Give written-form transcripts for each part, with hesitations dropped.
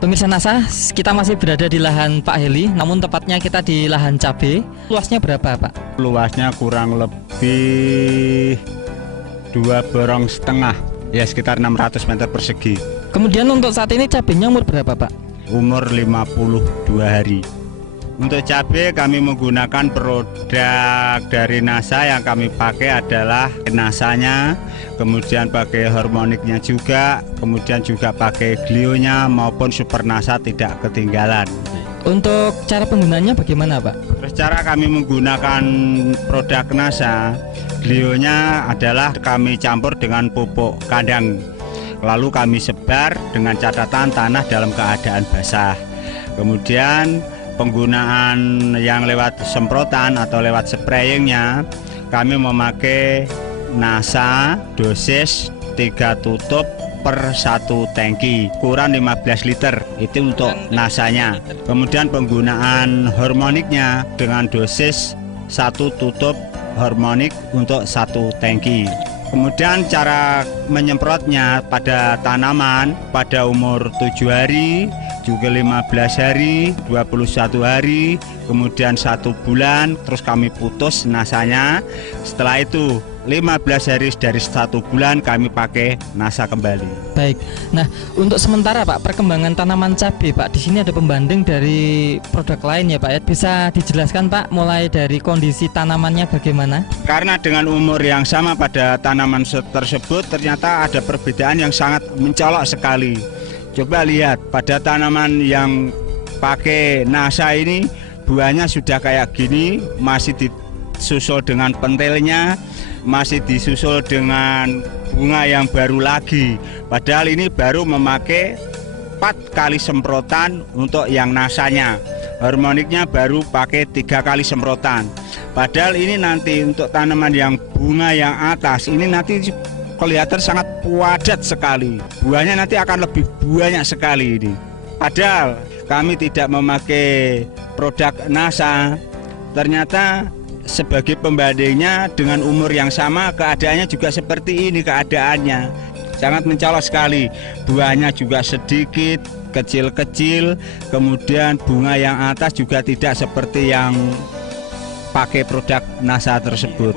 Pemirsa NASA, kita masih berada di lahan Pak Heli, namun tepatnya kita di lahan cabai. Luasnya berapa, Pak? Luasnya kurang lebih 2,5 borong, ya sekitar 600 meter persegi. Kemudian untuk saat ini cabainya umur berapa, Pak? Umur 52 hari. Untuk cabai kami menggunakan produk dari NASA. Yang kami pakai adalah NASA-nya, kemudian pakai hormoniknya juga, kemudian juga pakai glionya maupun super NASA tidak ketinggalan. Untuk cara penggunaannya bagaimana, Pak? Terus cara kami menggunakan produk NASA, glionya adalah kami campur dengan pupuk kandang, lalu kami sebar dengan catatan tanah dalam keadaan basah. Kemudian penggunaan yang lewat semprotan atau lewat sprayingnya, kami memakai NASA dosis 3 tutup per 1 tangki, ukuran 15 liter, itu untuk NASA-nya. Kemudian penggunaan hormoniknya dengan dosis 1 tutup hormonik untuk 1 tangki. Kemudian cara menyemprotnya pada tanaman pada umur 7 hari, juga 15 hari, 21 hari, kemudian 1 bulan, terus kami putus nasanya. Setelah itu 15 hari dari 1 bulan kami pakai NASA kembali. Baik. Nah, untuk sementara Pak, perkembangan tanaman cabai, Pak, di sini ada pembanding dari produk lain ya, Pak ya. Bisa dijelaskan, Pak, mulai dari kondisi tanamannya bagaimana? Karena dengan umur yang sama pada tanaman tersebut ternyata ada perbedaan yang sangat mencolok sekali. Coba lihat pada tanaman yang pakai NASA ini, buahnya sudah kayak gini, masih disusul dengan pentilnya, masih disusul dengan bunga yang baru lagi. Padahal ini baru memakai 4 kali semprotan untuk yang NASA-nya. Hormoniknya baru pakai 3 kali semprotan. Padahal ini nanti untuk tanaman yang bunga yang atas ini nanti kelihatan sangat padat sekali. Buahnya nanti akan lebih banyak sekali ini. Padahal kami tidak memakai produk NASA. Ternyata sebagai pembandingnya dengan umur yang sama, keadaannya juga seperti ini keadaannya. Sangat mencolok sekali. Buahnya juga sedikit, kecil-kecil. Kemudian bunga yang atas juga tidak seperti yang pakai produk NASA tersebut.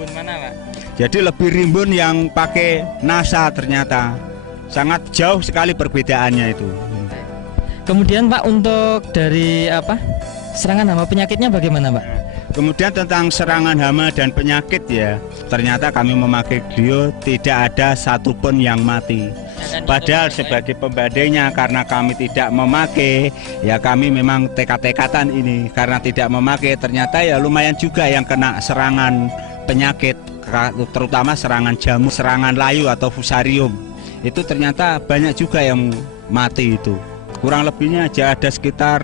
Jadi lebih rimbun yang pakai NASA ternyata. Sangat jauh sekali perbedaannya itu. Kemudian Pak, untuk dari serangan hama penyakitnya bagaimana, Pak? Kemudian tentang serangan hama dan penyakit ya, ternyata kami memakai glio tidak ada satupun yang mati. Padahal sebagai pembandingnya, karena kami tidak memakai, ya kami memang tekad-tekatan ini. Karena tidak memakai, ternyata ya lumayan juga yang kena serangan penyakit, terutama serangan jamur, serangan layu atau fusarium. Itu ternyata banyak juga yang mati itu. Kurang lebihnya aja ada sekitar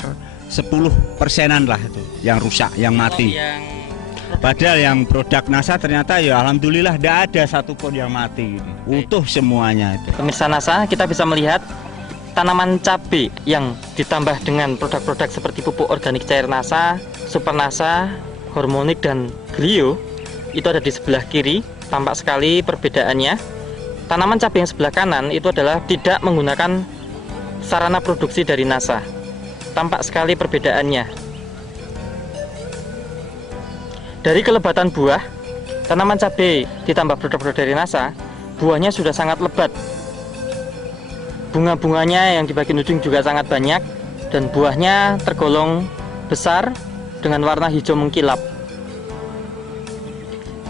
10%-an lah itu yang rusak, yang mati. Padahal yang produk NASA ternyata ya alhamdulillah tidak ada satupun yang mati. Utuh semuanya itu. Pemirsa NASA, kita bisa melihat tanaman cabai yang ditambah dengan produk-produk seperti pupuk organik cair NASA, super NASA, hormonik, dan glio. Itu ada di sebelah kiri, tampak sekali perbedaannya. Tanaman cabai yang sebelah kanan itu adalah tidak menggunakan sarana produksi dari NASA. Tampak sekali perbedaannya. Dari kelebatan buah, tanaman cabai ditambah produk-produk dari NASA, buahnya sudah sangat lebat. Bunga-bunganya yang di bagian ujung juga sangat banyak, dan buahnya tergolong besar dengan warna hijau mengkilap.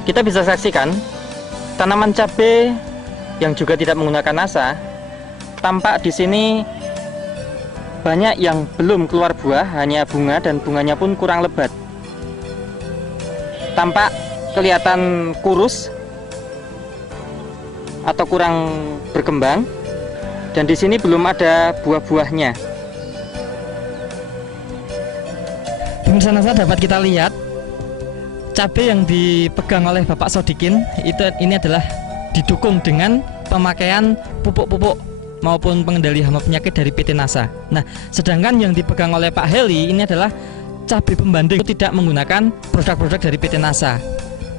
Kita bisa saksikan tanaman cabai yang juga tidak menggunakan NASA. Tampak di sini banyak yang belum keluar buah, hanya bunga, dan bunganya pun kurang lebat. Tampak kelihatan kurus atau kurang berkembang, dan di sini belum ada buah-buahnya. Pemirsa NASA, dapat kita lihat cabai yang dipegang oleh Bapak Sodikin ini adalah didukung dengan pemakaian pupuk-pupuk maupun pengendali hama penyakit dari PT NASA. Nah, sedangkan yang dipegang oleh Pak Heli ini adalah cabai pembanding, tidak menggunakan produk-produk dari PT NASA.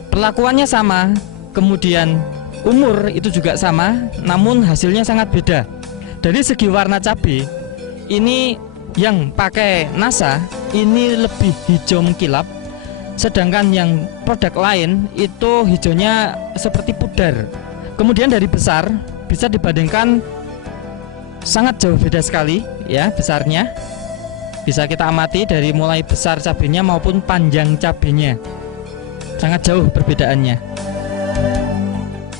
Perlakuannya sama, kemudian umur itu juga sama, namun hasilnya sangat beda. Dari segi warna cabai, ini yang pakai NASA ini lebih hijau mengkilap, sedangkan yang produk lain itu hijaunya seperti pudar. Kemudian dari besar bisa dibandingkan sangat jauh beda sekali ya besarnya. Bisa kita amati dari mulai besar cabenya maupun panjang cabenya. Sangat jauh perbedaannya.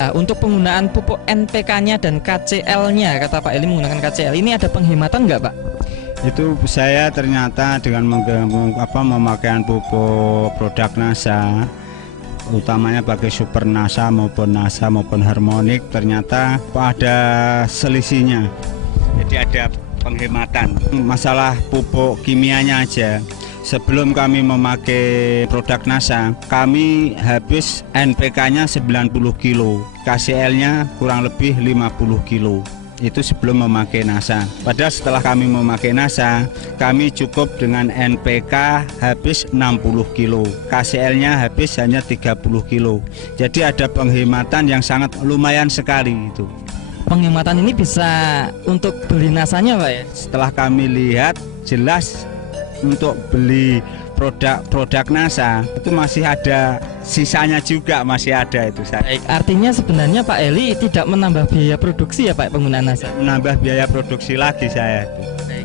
Nah, untuk penggunaan pupuk NPK-nya dan KCL-nya, kata Pak Eli menggunakan KCL, ini ada penghematan nggak Pak? Itu saya ternyata dengan memakaian pupuk produk NASA, utamanya bagi Super NASA maupun Harmonic, ternyata ada selisihnya. Jadi ada penghematan. Masalah pupuk kimianya aja. Sebelum kami memakai produk NASA, kami habis NPK-nya 90 kilo, KCL-nya kurang lebih 50 kilo. Itu sebelum memakai NASA. Padahal setelah kami memakai NASA, kami cukup dengan NPK habis 60 kilo, KCL-nya habis hanya 30 kilo. Jadi ada penghematan yang sangat lumayan sekali itu. Penghematan ini bisa untuk beli NASA-nya Pak ya? Setelah kami lihat, jelas untuk beli produk NASA itu masih ada sisanya juga, masih ada itu. Baik, artinya sebenarnya Pak Eli tidak menambah biaya produksi ya Pak penggunaan NASA? Menambah biaya produksi lagi saya,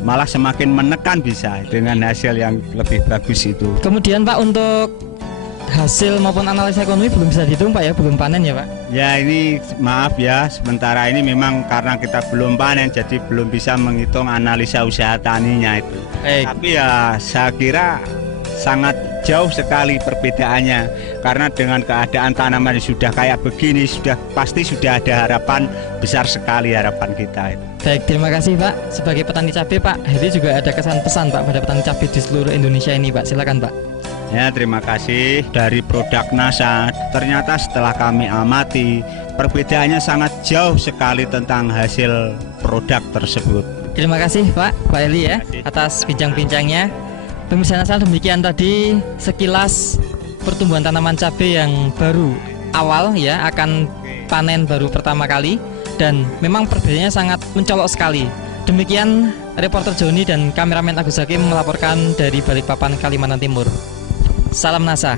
malah semakin menekan bisa dengan hasil yang lebih bagus itu. Kemudian Pak, untuk hasil maupun analisa ekonomi belum bisa dihitung Pak ya, belum panen ya Pak? Ya ini maaf ya, sementara ini memang karena kita belum panen, jadi belum bisa menghitung analisa usaha taninya itu. Tapi ya saya kira sangat jauh sekali perbedaannya, karena dengan keadaan tanaman yang sudah kayak begini, pasti sudah ada harapan besar sekali, harapan kita itu. Baik, terima kasih Pak. Sebagai petani cabai Pak Heri juga ada kesan pesan Pak pada petani cabai di seluruh Indonesia ini Pak, silakan Pak. Ya, terima kasih. Dari produk NASA, ternyata setelah kami amati, perbedaannya sangat jauh sekali tentang hasil produk tersebut. Terima kasih Pak Eli ya atas bincang-bincangnya. Pemirsa NASA, demikian tadi sekilas pertumbuhan tanaman cabai yang baru awal ya, akan panen baru pertama kali, dan memang perbedaannya sangat mencolok sekali. Demikian reporter Joni dan kameramen Agus Hakim melaporkan dari Balikpapan, Kalimantan Timur. Salam NASA.